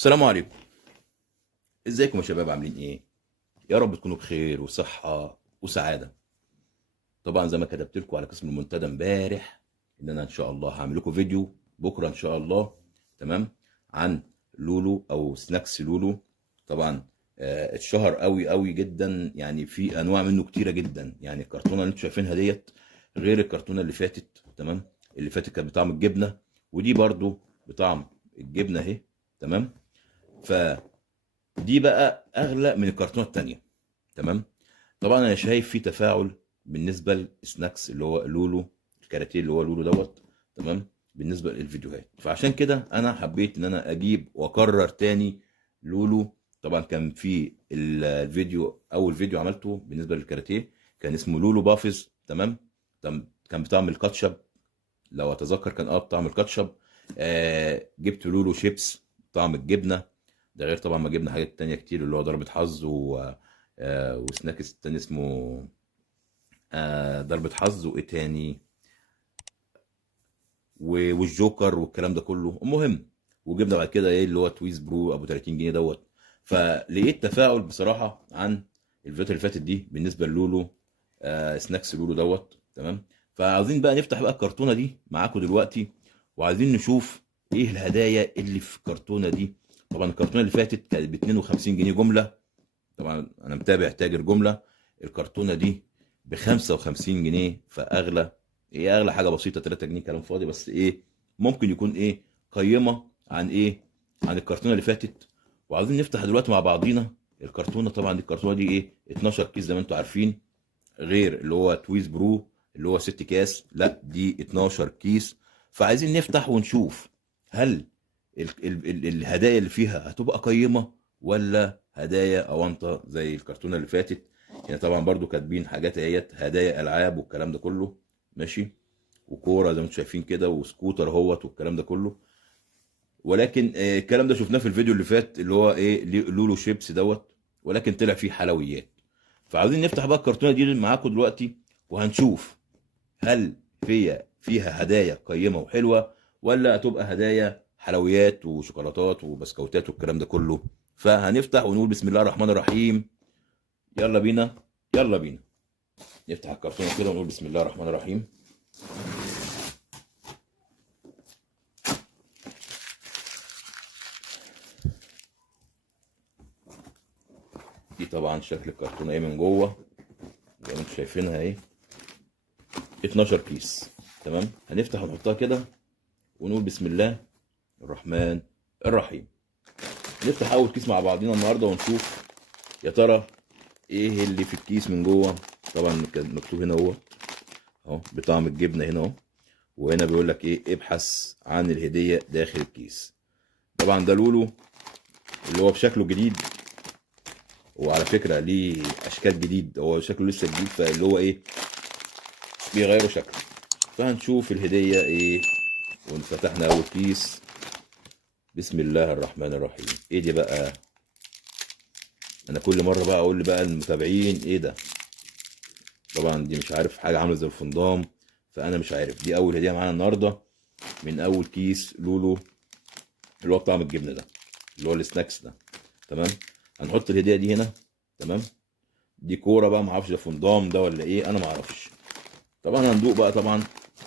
السلام عليكم. ازيكم يا شباب؟ عاملين ايه؟ يا رب تكونوا بخير وصحة وسعادة. طبعا زي ما كتبت لكم على قسم المنتدى امبارح ان انا ان شاء الله هعمل لكم فيديو بكره ان شاء الله. تمام. عن لولو او سناكس لولو. طبعا اتشهر قوي قوي جدا، يعني في انواع منه كتيره جدا. يعني الكرتونه اللي انتم شايفينها ديت غير الكرتونه اللي فاتت. تمام. اللي فاتت كانت بطعم الجبنه، ودي برضو بطعم الجبنه اهي. تمام. ف دي بقى اغلى من الكرتونه التانيه. تمام. طبعا انا شايف في تفاعل بالنسبه للسناكس اللي هو لولو، الكاراتيه اللي هو لولو دوت. تمام. بالنسبه للفيديوهات، فعشان كده انا حبيت ان انا اجيب واكرر تاني لولو. طبعا كان في الفيديو، اول فيديو عملته بالنسبه للكاراتيه كان اسمه لولو بافز. تمام. كان بطعم الكاتشب، لو اتذكر كان بطعم الكاتشب. جبت لولو شيبس طعم الجبنه. ده غير طبعا ما جبنا حاجات تانية كتير، اللي هو ضربة حظ وسناكس تاني اسمه ضربة حظ، وايه تاني، والجوكر والكلام ده كله. المهم، وجبنا بعد كده ايه اللي هو تويز برو ابو 30 جنيه دوت. فلقيت تفاعل بصراحة عن الفيديوهات اللي فاتت دي بالنسبة للولو. سناكس لولو دوت. تمام. فعاوزين بقى نفتح بقى الكرتونة دي معاكم دلوقتي، وعايزين نشوف ايه الهدايا اللي في الكرتونة دي. طبعا الكرتونة اللي فاتت كانت ب 52 جنيه جملة. طبعا انا متابع تاجر جمله. الكرتونه دي ب 55 جنيه، فاغلى. ايه اغلى حاجه بسيطه 3 جنيه كلام فاضي، بس ايه ممكن يكون ايه قيمه عن ايه عن الكرتونه اللي فاتت. وعاوزين نفتح دلوقتي مع بعضينا الكرتونه. طبعا دي الكرتونه دي ايه 12 كيس زي ما انتم عارفين، غير اللي هو تويز برو اللي هو 6 كاس. لا، دي 12 كيس. فعايزين نفتح ونشوف هل الهدايا اللي فيها هتبقى قيمة، ولا هدايا اونطه زي الكرتونة اللي فاتت. يعني طبعا برضو كاتبين حاجات اهيت هدايا العاب والكلام ده كله. ماشي. وكورة زي ما انتم شايفين كده، وسكوتر اهوت والكلام ده كله. ولكن الكلام ده شفناه في الفيديو اللي فات اللي هو ايه لولو شيبس دوت. ولكن طلع فيه حلويات. فعاوزين نفتح بقى الكرتونه دي معاكم دلوقتي، وهنشوف هل فيها هدايا قيمه وحلوه، ولا هتبقى هدايا حلويات وشوكولاتات وبسكوتات والكلام ده كله. فهنفتح ونقول بسم الله الرحمن الرحيم. يلا بينا. يلا بينا نفتح الكرتونه كده ونقول بسم الله الرحمن الرحيم. دي طبعا شكل الكرتونه ايه من جوه، زي ما انتم شايفينها اهي. 12 كيس. تمام. هنفتح ونحطها كده ونقول بسم الله الرحمن الرحيم. نفتح اول كيس مع بعضينا النهارده ونشوف يا ترى ايه اللي في الكيس من جوه. طبعا كان مكتوب هنا اهو بطعم الجبنه هنا اهو. وهنا بيقول لك ايه ابحث عن الهديه داخل الكيس. طبعا ده لولو اللي هو بشكله جديد. وعلى فكره ليه اشكال جديد، هو شكله لسه جديد، فاللي هو ايه بيغيروا شكله. فهنشوف الهديه ايه. وفتحنا اول كيس. بسم الله الرحمن الرحيم. ايه دي بقى؟ انا كل مره بقى اقول بقى المتابعين ايه ده. طبعا دي مش عارف، حاجه عامله زي الفندام. فانا مش عارف. دي اول هديه معانا النهارده من اول كيس لولو اللي هو بطعم الجبنه ده، اللي هو السناكس ده. تمام. هنحط الهديه دي هنا. تمام. دي كوره بقى، ما اعرفش ده فندام ده ولا ايه، انا ما اعرفش. طبعا هندوق بقى طبعا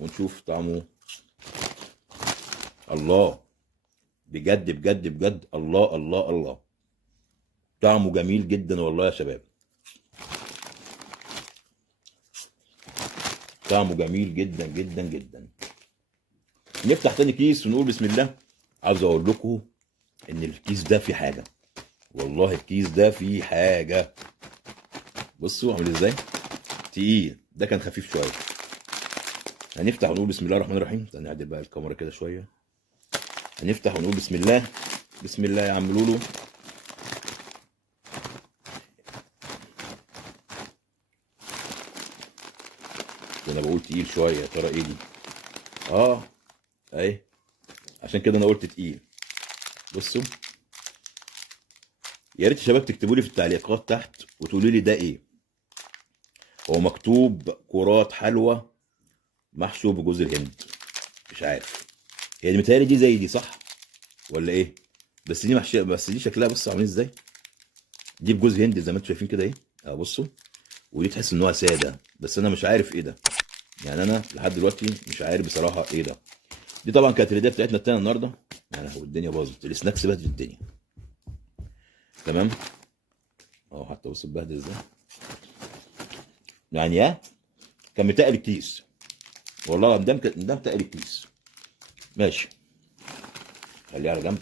ونشوف طعمه. الله. بجد بجد بجد، الله الله الله. طعمه جميل جدا والله يا شباب. طعمه جميل جدا جدا جدا. نفتح تاني كيس ونقول بسم الله. عاوز اقول لكم ان الكيس ده فيه حاجه. والله الكيس ده فيه حاجه. بصوا عامل ازاي. تقيل. ده كان خفيف شويه. هنفتح ونقول بسم الله الرحمن الرحيم. نعدل بقى الكاميرا كده شويه. هنفتح ونقول بسم الله. بسم الله يا عم لولو. ده انا بقول تقيل شويه، يا ترى ايه دي؟ اه. اهي. عشان كده انا قلت تقيل. بصوا. يا ريت يا شباب تكتبوا لي في التعليقات تحت وتقولوا لي ده ايه. هو مكتوب كرات حلوى محشو بجوز الهند. مش عارف. هي دي متهيألي دي زي دي صح ولا ايه؟ بس دي محشيه، بس دي شكلها بص عاملين ازاي. دي بجوز هند زي ما انتم شايفين كده ايه. اهو بصوا. ودي تحس ان هو ساده، بس انا مش عارف ايه ده. يعني انا لحد دلوقتي مش عارف بصراحه ايه ده. دي طبعا كانت الهديه بتاعتنا التانيه النهارده. يعني هو الدنيا باظت، السناكس بهدلت الدنيا. تمام. اهو حتى بص اتبهدل ازاي. يعني كان متقل الكيس. والله ده متقل الكيس. ماشي. خليه على جنب.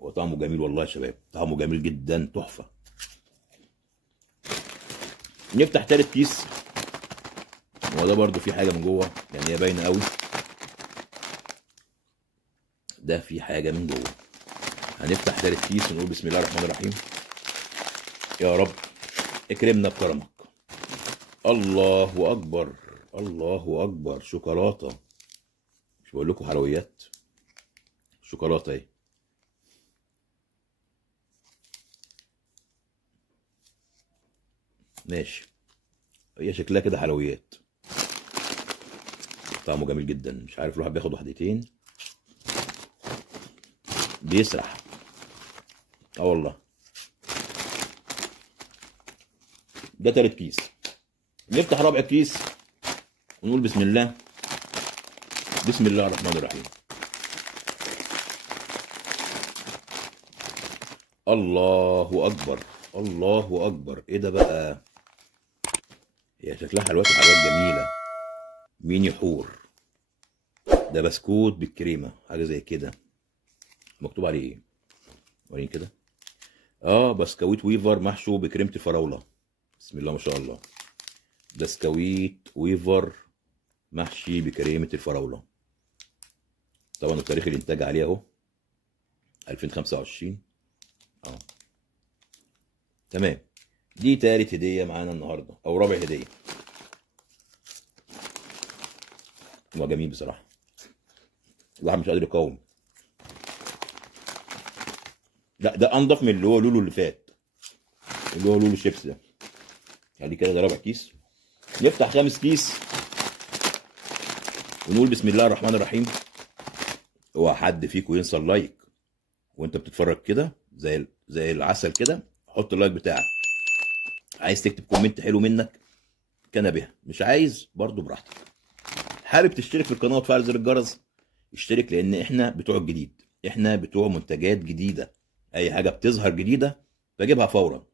هو طعمه جميل والله يا شباب، طعمه جميل جدا، تحفه. نفتح تالت كيس. هو ده برضو في حاجه من جوه، يعني هي باينه قوي. ده في حاجه من جوه. هنفتح تالت كيس ونقول بسم الله الرحمن الرحيم. يا رب اكرمنا بكرمك. الله اكبر. الله اكبر. شوكولاته. مش بقول لكم حلويات. شوكولاته اهي. ماشي. هي شكلها كده حلويات. طعمه جميل جدا. مش عارف الواحد بياخد واحدتين بيسرح. اه والله. ده تالت كيس. نفتح رابع كيس ونقول بسم الله. بسم الله الرحمن الرحيم. الله اكبر. الله اكبر. ايه ده بقى؟ هي شكلها حلوات وحلوات جميله. ميني حور. ده بسكوت بالكريمه، حاجه زي كده. مكتوب عليه ايه؟ وريني كده. بسكويت ويفر محشو بكريمه الفراوله. بسم الله ما شاء الله. بسكويت ويفر محشي بكريمه الفراوله. طبعا تاريخ الانتاج عليه اهو 2025. اه تمام. دي تالت هديه معانا النهارده او رابع هديه. هو جميل بصراحه. الواحد مش قادر يقاوم. لا ده انضف من اللي هو لولو اللي فات. اللي هو لولو شيبس ده. يعني كده ده رابع كيس. نفتح خامس كيس ونقول بسم الله الرحمن الرحيم. هو حد فيكم ينسى اللايك وانت بتتفرج كده زي العسل كده؟ حط اللايك بتاعك. عايز تكتب كومنت حلو منك كان بها، مش عايز برضو براحتك. حابب تشترك في القناه وتفعل زر الجرس؟ اشترك، لان احنا بتوع الجديد، احنا بتوع منتجات جديده. اي حاجه بتظهر جديده بجيبها فورا.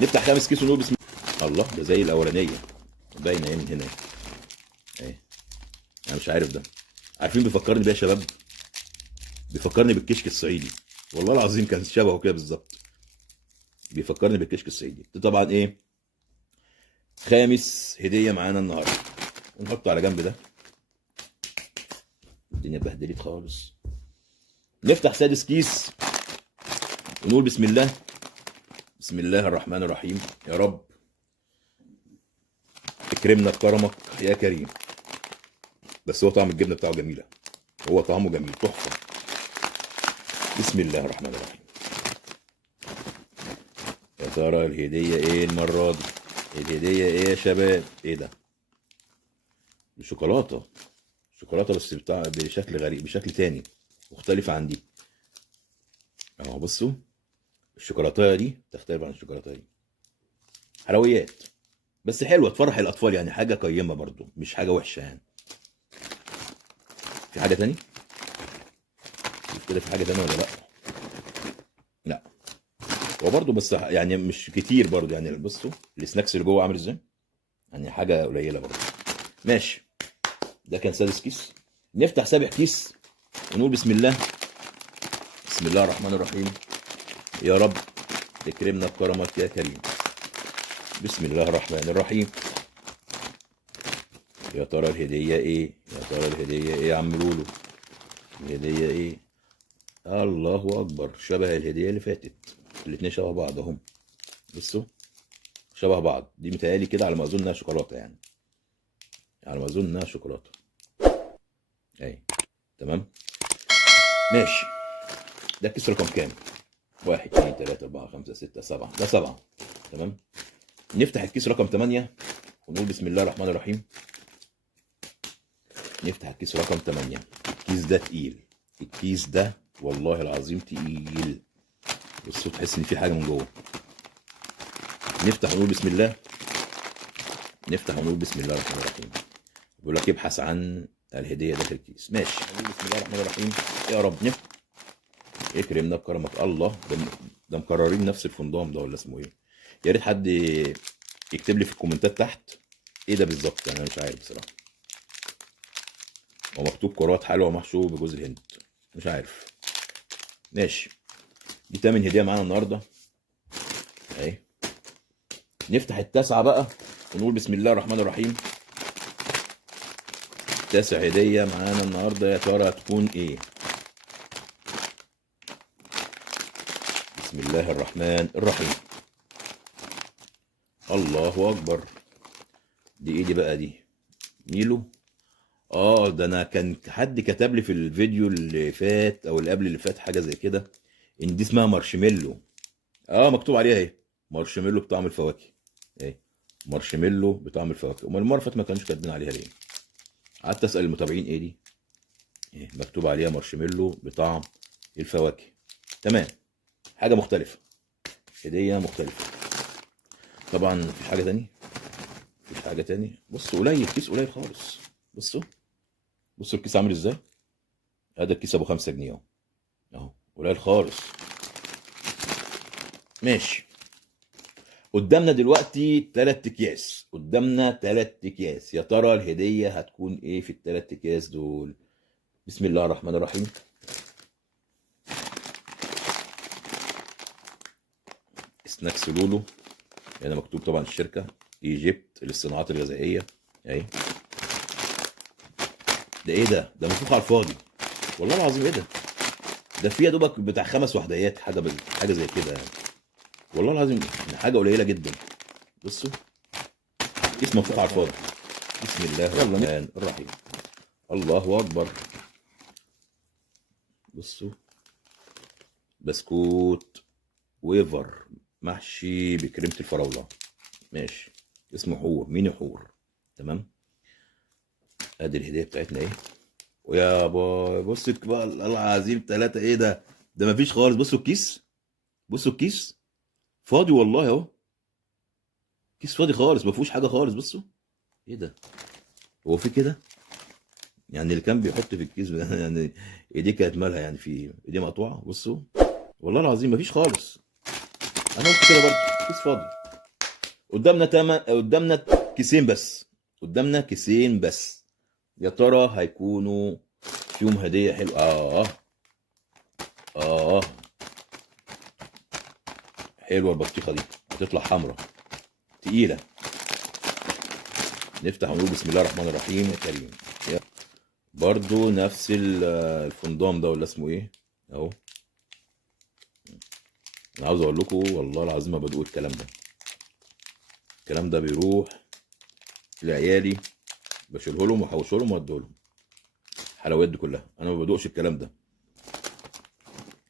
نفتح خامس كيس ونقول بسم الله. ده زي الاولانيه، باينه ايه من هنا اهي. انا مش عارف ده. عارفين بيفكرني بيه يا شباب؟ بيفكرني بالكشك الصعيدي. والله العظيم كان شبهه كده بالظبط. بيفكرني بالكشك الصعيدي. ده طبعا ايه؟ خامس هديه معانا النهارده. ونحطه على جنب ده. الدنيا اتبهدلت خالص. نفتح سادس كيس ونقول بسم الله. بسم الله الرحمن الرحيم. يا رب اكرمنا بكرمك يا كريم. بس هو طعم الجبنه بتاعه جميله. هو طعمه جميل تحفه. بسم الله الرحمن الرحيم. يا ترى الهديه ايه المره دي؟ الهديه ايه يا شباب؟ ايه ده؟ شوكولاته. شوكولاته بس بتاع بشكل غريب، بشكل تاني مختلف عن دي. اهو بصوا. الشوكولاته دي تختلف عن الشوكولاته دي. حلويات بس حلوه تفرح الاطفال، يعني حاجه قيمه برضو، مش حاجه وحشه يعني. في حاجه تاني؟ شوف كده في حاجه تانية ولا لا؟ لا. هو برضو بس يعني مش كتير برضو، يعني بصوا السناكس اللي جوه عامل ازاي. يعني حاجه قليله برضو. ماشي. ده كان سادس كيس. نفتح سابع كيس ونقول بسم الله. بسم الله الرحمن الرحيم. يا رب اكرمنا بكرمك يا كريم. بسم الله الرحمن الرحيم. يا ترى الهدية ايه؟ يا ترى الهدية ايه يا عم لولو؟ الهدية ايه؟ الله اكبر. شبه الهدية اللي فاتت. الاتنين شبه بعض اهم. بصوا شبه بعض. دي متهيألي كده على ما اظن انها شوكولاتة يعني. على ما اظن انها شوكولاتة. اهي. تمام. ماشي. ده الكيس رقم كام؟ 1 2 3 4 5 6 7. ده 7. تمام. نفتح الكيس رقم 8 ونقول بسم الله الرحمن الرحيم. نفتح الكيس رقم 8. الكيس ده تقيل. الكيس ده والله العظيم تقيل. بصوا تحس ان في حاجه من جوه. نفتح ونقول بسم الله. نفتح ونقول بسم الله الرحمن الرحيم. بيقول لك ابحث عن الهديه داخل الكيس. ماشي، نقول بسم الله الرحمن الرحيم. يا رب اكرمنا بكرمك. الله، ده مكررين نفس الفندام ده ولا اسمه ايه؟ يا ريت حد يكتب لي في الكومنتات تحت ايه ده بالظبط، انا مش عارف بصراحه. هو مكتوب كرات حلوه محشو بجوز الهند، مش عارف. ماشي، دي تامن هديه معانا النهارده اهي. نفتح التاسعه بقى ونقول بسم الله الرحمن الرحيم. تاسع هديه معانا النهارده، يا ترى هتكون ايه؟ بسم الله الرحمن الرحيم. الله اكبر. دي ايه دي بقى دي؟ ميلو. ده انا كان حد كتب لي في الفيديو اللي فات او اللي قبل اللي فات حاجه زي كده ان دي اسمها مارشميلو. مكتوب عليها اهي مارشميلو بطعم الفواكه اهي. مارشميلو بطعم الفواكه. امال المره اللي فاتت ما كانوش كاتبين عليها ليه؟ قعدت اسال المتابعين ايه دي؟ مكتوب عليها مارشميلو بطعم الفواكه. تمام، حاجه مختلفه، هديه مختلفه. طبعا مفيش حاجه تاني، مفيش حاجه تاني. بصوا قليل، كيس قليل خالص. بصوا الكيس عامل ازاي. هذا الكيس ابو 5 جنيه اهو قليل خالص. ماشي، قدامنا دلوقتي 3 اكياس. قدامنا 3 اكياس، يا ترى الهديه هتكون ايه في ال3 اكياس دول؟ بسم الله الرحمن الرحيم. سناكس لولو، هنا مكتوب طبعا الشركه ايجيبت للصناعات الغذائيه اهي. ده ايه ده منفوخ على الفاضي والله العظيم. ايه ده في يا دوبك بتاع 5 وحديات، حاجه زي كده يعني. والله العظيم حاجه قليله جدا. بصوا كيس منفوخ على الفاضي. بسم الله الرحمن الرحيم. الله اكبر. بصوا بسكوت ويفر محشي بكريمه الفراوله. ماشي، اسمه حور، ميني حور. تمام، ادي الهديه بتاعتنا ايه. ويا باي بص بقى العظيم 3. ايه ده مفيش خالص. بصوا الكيس، بصوا الكيس فاضي والله اهو. كيس فاضي خالص، ما فيهوش حاجه خالص. بصوا ايه ده، هو في كده يعني اللي كان بيحط في الكيس يعني ايديه كانت مالها يعني، في ايديه مقطوعه. بصوا والله العظيم مفيش خالص. انا قلت كده برضه كيس فاضي. قدامنا كيسين بس. قدامنا كيسين بس، يا ترى هيكونوا فيهم هديه حلوه. اه حلوه البطيخه دي، هتطلع حمرا تقيله. نفتح ونقول بسم الله الرحمن الرحيم يا كريم. برضو نفس الفندام ده ولا اسمه ايه اهو. انا عاوز اقول لكم والله العظيم ما بدوق الكلام ده بيروح لعيالي، بشيله لهم واحوشه لهم واديه لهم. الحلويات دي كلها انا ما بدوقش الكلام ده.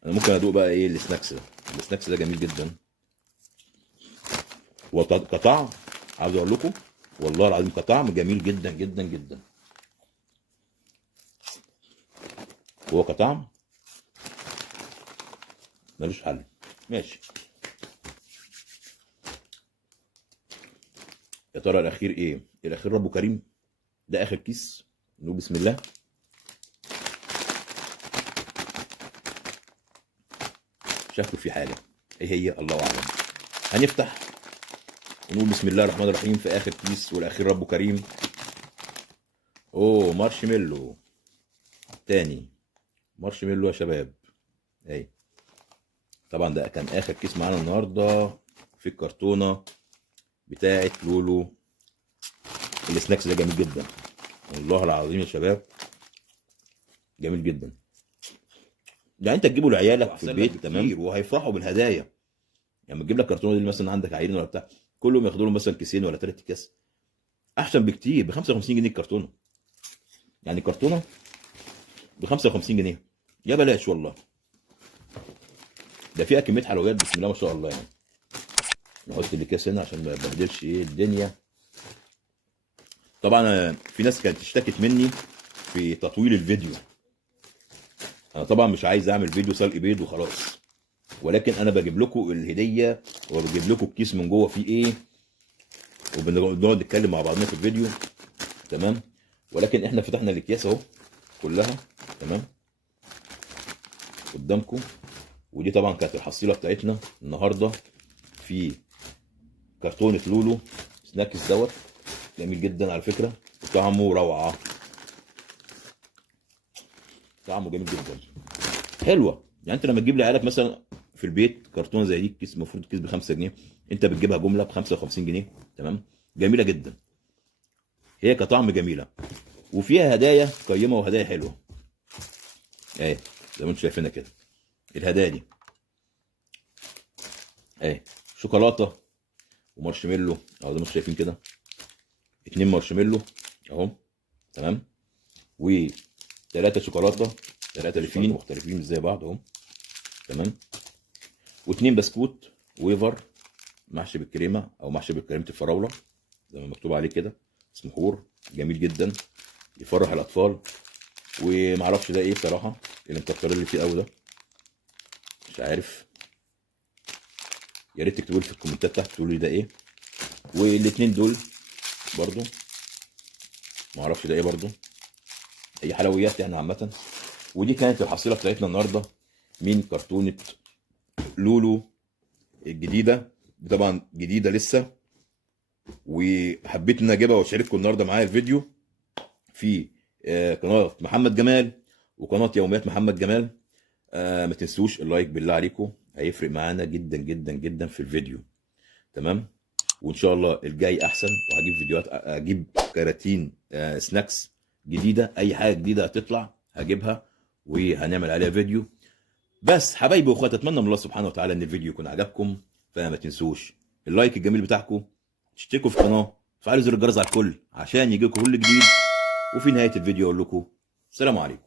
انا ممكن ادوق بقى ايه السناكس ده جميل جدا وكطعم. عاوز اقول لكم والله العظيم كطعم جميل جدا جدا جدا. هو كطعم ملوش حل. ماشي، يا ترى الاخير ايه؟ الاخير ربه كريم. ده اخر كيس، نقول بسم الله. شكله في حاجه، ايه هي الله اعلم. هنفتح ونقول بسم الله الرحمن الرحيم في اخر كيس، والاخير ربه كريم. مارشميلو تاني. مارشميلو يا شباب اهي. طبعا ده كان اخر كيس معانا النهارده في الكرتونه بتاعه لولو. السناكس ده جميل جدا والله العظيم يا شباب، جميل جدا. يعني انت تجيبه لعيالك في البيت تمام وهيفرحوا بالهدايا. يعني تجيب لك كرتونه دي مثلا عندك عيلين ولا بتاع، كلهم ياخدوا لهم مثلا كيسين ولا 3 اكياس، احسن بكتير. ب 55 جنيه الكرتونه، يعني كرتونه ب 55 جنيه يا بلاش والله. ده فيها كميه حلويات بسم الله ما شاء الله يعني. نحط الاكياس هنا عشان ما يبهدلش الدنيا. طبعا في ناس كانت اشتكت مني في تطويل الفيديو، انا طبعا مش عايز اعمل فيديو سلق بيض وخلاص، ولكن انا بجيب لكم الهديه وبجيب لكم الكيس من جوه فيه ايه، وبنقعد نتكلم مع بعضنا في الفيديو. تمام. ولكن احنا فتحنا الاكياس اهو كلها. تمام. قدامكم. ودي طبعا كانت الحصيله بتاعتنا النهارده في كرتونه لولو سناكس دوت. جميل جدا على فكره، طعمه روعه، طعمه جميل جدا، حلوه. يعني انت لما تجيب لعيالك مثلا في البيت كرتونه زي دي، كيس المفروض كيس ب 5 جنيه، انت بتجيبها جمله ب 55 جنيه. تمام. جميله جدا، هي كطعم جميله، وفيها هدايا قيمه وهدايا حلوه اهي زي ما انتم شايفينها كده. الهدايا دي اهي شوكولاته ومارشميلو اهو زي ما انتم شايفين كده، 2 مارشميلو اهو. تمام. و3 شوكولاته، 3 ريفين مختلفين مش زي بعض اهو. تمام. و2 بسكوت ويفر محشي بالكريمه او محشي بالكريمه الفراوله زي ما مكتوب عليه كده، اسمه حور. جميل جدا، يفرح الاطفال. ومعرفش ده ايه بصراحه، اللي مكتر اللي فيه قوي ده مش عارف، يا ريت تكتبوا لي في الكومنتات تحت تقولوا لي ده ايه. والاثنين دول برضو معرفش ده ايه برضو، اي حلويات يعني عامه. ودي كانت الحصيله بتاعتنا النهارده من كرتونه لولو الجديده دي، طبعا جديده لسه، وحبيت ان اجيبها واشارككم النهارده معايا الفيديو في قناه محمد جمال وقناه يوميات محمد جمال. ما تنسوش اللايك بالله عليكم، هيفرق معانا جدا جدا جدا في الفيديو. تمام. وان شاء الله الجاي احسن، وهجيب فيديوهات، اجيب كراتين سناكس جديده، اي حاجه جديده هتطلع هجيبها وهنعمل عليها فيديو. بس حبايبي واخواتي، اتمنى من الله سبحانه وتعالى ان الفيديو يكون عجبكم، فما تنسوش اللايك الجميل بتاعكم، تشتركوا في القناه، تفعلوا زر الجرس على الكل عشان يجيكم كل جديد. وفي نهايه الفيديو اقول لكم السلام عليكم.